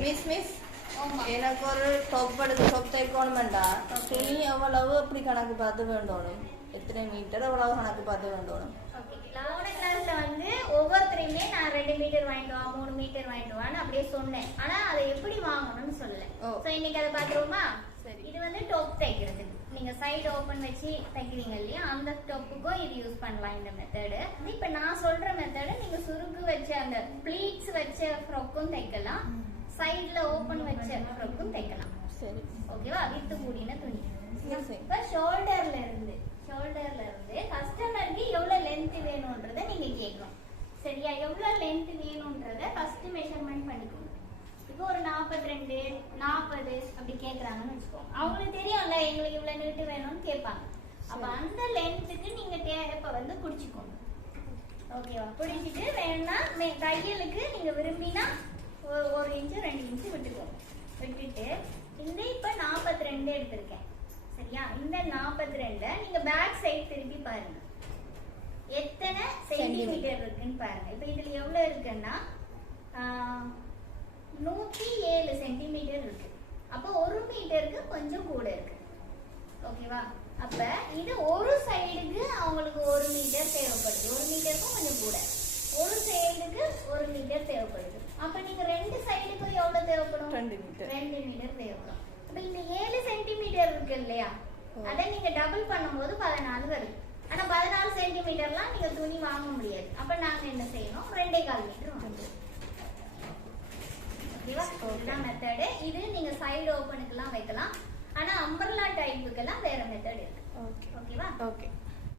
Miss miss ஆமா எனக்கு ஒரு டொப் எடுத்து டொப் தைக்கணுமெண்டா துணி எவ்வளவு எப்படி கணக்கு பார்த்து வேண்டணும் எத்தனை மீட்டர் எவ்வளவு கணக்கு பார்த்து வேண்டணும் கிளாஸ்ல வந்து ஒவ்வொருத்தரையுமே நான் ரெண்டு மீட்டர் வாங்கிட்டு வா மூணு மீட்டர் வாங்கிட்டு வான்னு அப்படியே சொன்னேன். ஆனா அதை எப்படி வாங்கணும்னு சொல்லல. ஓ. சோ இன்னைக்கு அதை பாத்துருவோமா சரி. இது வந்து டாப் தைக்கிறது நீங்க சைடு ஓபன் வச்சு தைக்கிறீங்க இல்லையா? அந்த டாப்புக்கும் இது யூஸ் பண்ணலாம் இந்த மெத்தடு இப்ப நான் சொல்ற மெத்தடு நீங்க சுருக்கு வச்ச அந்த ப்ளீட்ஸ் வச்ச ஃப்ராக்கும் தைக்கலாம். சைடுல ஓபன் வச்ச ஃப்ராக்கும் தைக்கலாம். சரி. ஓகேவா வித்து கூடின துணி. இப்ப ஷோல்டர்ல இருந்து ஷோல்டர்ல இருந்து கஸ்டமருக்கு எவ்வளவு லென்த் வேணும்ன்றத நீங்க கேட்கணும் சரியா? எவ்வளவு லென்த் வேணும்ன்றத ஃபர்ஸ்ட் மெஷர்மெண்ட் பண்ணிக்கோங்க இப்போ ஒரு 42 ரெண்டு நாற்பது அப்படி கேக்குறாங்கன்னு வச்சுக்கோங்க. அவங்களுக்கு தெரியும்ல எங்களுக்கு இவ்வளவு நீட்டு வேணும்னு கேட்பாங்க. அப்ப அந்த லென்த்துக்கு நீங்க டேப்பை வந்து பிடிச்சிக்கோங்க ஓகேவா பிடிச்சிட்டு வேணா மே- தையலுக்கு நீங்க விரும்பினா ஒரு இன்ச்சு ரெண்டு இன்ச்சு விட்டுக்கோங்க விட்டுட்டு இந்த இப்ப 42 ரெண்டு எடுத்திருக்கேன். சரியா? இந்த 42 ரெண்டை நீங்க பேக் சைடு திருப்பி பாருங்க. எத்தனை சென்டிமீட்டர் இருக்குன்னு பாருங்க. இப்ப இதுல எவ்வளவு இருக்குன்னா நூத்தி ஏழு சென்டிமீட்டர் இருக்கு. அப்போ ஒரு மீட்டருக்கு கொஞ்சம் கூட இருக்கு. ஓகேவா அப்ப இது ஒரு சைடுக்கு அவங்களுக்கு ஒரு மீட்டர் தேவைப்படுது. ஒரு மீட்டருக்கும் கொஞ்சம் கூட. ஒரு சைடுக்கு ஒரு மீட்டர் தேவைப்படுது. அப்ப நீங்க ரெண்டு சைடுக்கும் எவ்வளவு தேவைப்படும் ரெண்டு மீட்டர் தேவைப்படும் அப்ப இந்த ஏழு சென்டிமீட்டர் இருக்கு இல்லையா. அதை நீங்க டபுள் பண்ணும்போது பதினாலு வருது ஆனா பதினாலு சென்டிமீட்டர்லாம் நீங்க துணி வாங்க முடியாது. அப்ப நாங்க என்ன செய்யணும்? ரெண்டே கால் மீட்டர் வாங்கணும். ஓகேவா? இதுதான் மெத்தடு இது நீங்க சைடு ஓப்பனுக்குலாம் வைக்கலாம். ஆனா அம்பர்லா டைப்புக்கெல்லாம் வேற மெத்தட் இருக்கு. ஓகே. ஓகேவா? ஓகே.